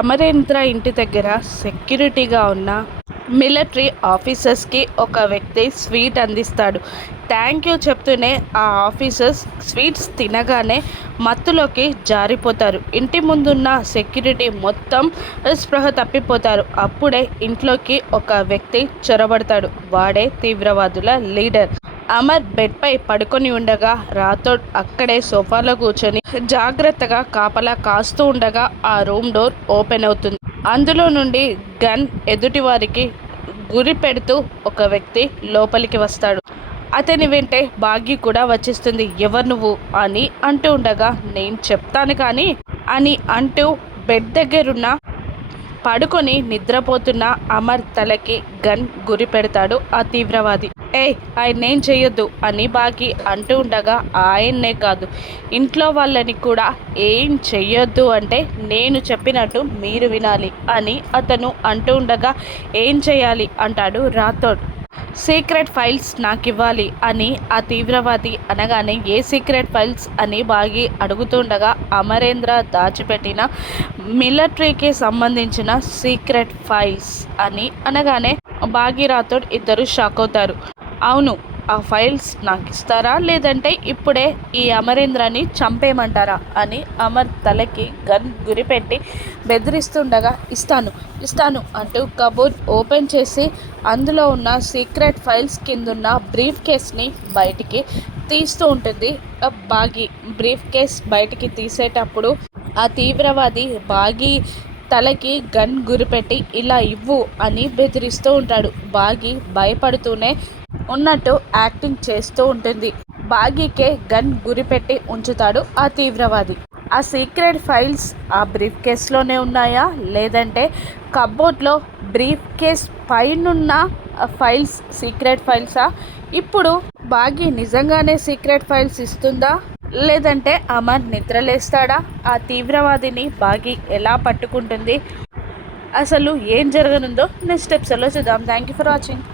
అమరేంద్ర ఇంటి దగ్గర సెక్యూరిటీగా ఉన్న మిలిటరీ ఆఫీసర్స్కి ఒక వ్యక్తి స్వీట్ అందిస్తాడు. థ్యాంక్ యూ చెప్తూనే ఆ ఆఫీసర్స్ స్వీట్స్ తినగానే మత్తులోకి జారిపోతారు. ఇంటి ముందున్న సెక్యూరిటీ మొత్తం స్పృహ తప్పిపోతారు. అప్పుడే ఇంట్లోకి ఒక వ్యక్తి చొరబడతాడు. వాడే తీవ్రవాదుల లీడర్. అమర్ బెడ్పై పడుకొని ఉండగా రాథోడ్ అక్కడే సోఫాలో కూర్చొని జాగ్రత్తగా కాపలా కాస్తూ ఉండగా ఆ రూమ్ డోర్ ఓపెన్ అవుతుంది. అందులో నుండి గన్ ఎదుటివారికి గురి పెడుతూ ఒక వ్యక్తి లోపలికి వస్తాడు. అతని వెంటే భాగ్య కూడా వచ్చేస్తుంది. ఎవరు నువ్వు అని అంటూ ఉండగా నేను చెప్తాను కానీ అని అంటూ బెడ్ దగ్గరున్న పడుకొని నిద్రపోతున్న అమర్ తలకి గన్ గురి పెడతాడు ఆ తీవ్రవాది. ఆయన్నేం చెయ్యొద్దు అని బాగి అంటూ ఉండగా ఆయన్నే కాదు ఇంట్లో వాళ్ళని కూడా ఏం చెయ్యొద్దు అంటే నేను చెప్పినట్టు మీరు వినాలి అని అతను అంటూ ఉండగా ఏం చేయాలి అంటాడు రాథోడ్. సీక్రెట్ ఫైల్స్ నాకు ఇవ్వాలి అని ఆ తీవ్రవాది అనగానే ఏ సీక్రెట్ ఫైల్స్ అని బాగి అడుగుతుండగా అమరేంద్ర దాచిపెట్టిన మిలిటరీకి సంబంధించిన సీక్రెట్ ఫైల్స్ అని అనగానే బాగి రాథోడ్ ఇద్దరు షాక్ అవుతారు. అవును, ఆ ఫైల్స్ నాకు ఇస్తారా లేదంటే ఇప్పుడే ఈ అమరేంద్రని చంపేయమంటారా అని అమర్ తలకి గన్ గురిపెట్టి బెదిరిస్తుండగా ఇస్తాను అంటూ కబోర్డ్ ఓపెన్ చేసి అందులో ఉన్న సీక్రెట్ ఫైల్స్ కిందున్న బ్రీఫ్ కేస్ని బయటికి తీస్తూ ఉంటుంది. బాగి బ్రీఫ్ కేస్ బయటికి తీసేటప్పుడు ఆ తీవ్రవాది బాగి తలకి గన్ గురిపెట్టి ఇలా ఇవ్వు అని బెదిరిస్తూ ఉంటాడు. బాగి భయపడుతూనే ఉన్నట్టు యాక్టింగ్ చేస్తూ ఉంటుంది. బాగీకే గన్ గురిపెట్టి ఉంచుతాడు ఆ తీవ్రవాది. ఆ సీక్రెట్ ఫైల్స్ ఆ బ్రీఫ్ కేస్లోనే ఉన్నాయా లేదంటే కబోర్డ్లో బ్రీఫ్ కేస్ పైనున్న ఫైల్స్ సీక్రెట్ ఫైల్సా? ఇప్పుడు బాగీ నిజంగానే సీక్రెట్ ఫైల్స్ ఇస్తుందా లేదంటే అమర్ నిద్రలేస్తాడా? ఆ తీవ్రవాదిని బాగీ ఎలా పట్టుకుంటుంది? అసలు ఏం జరగనుందో నెక్స్ట్ ఎపిసోడ్లో చూద్దాం. Thank you for watching.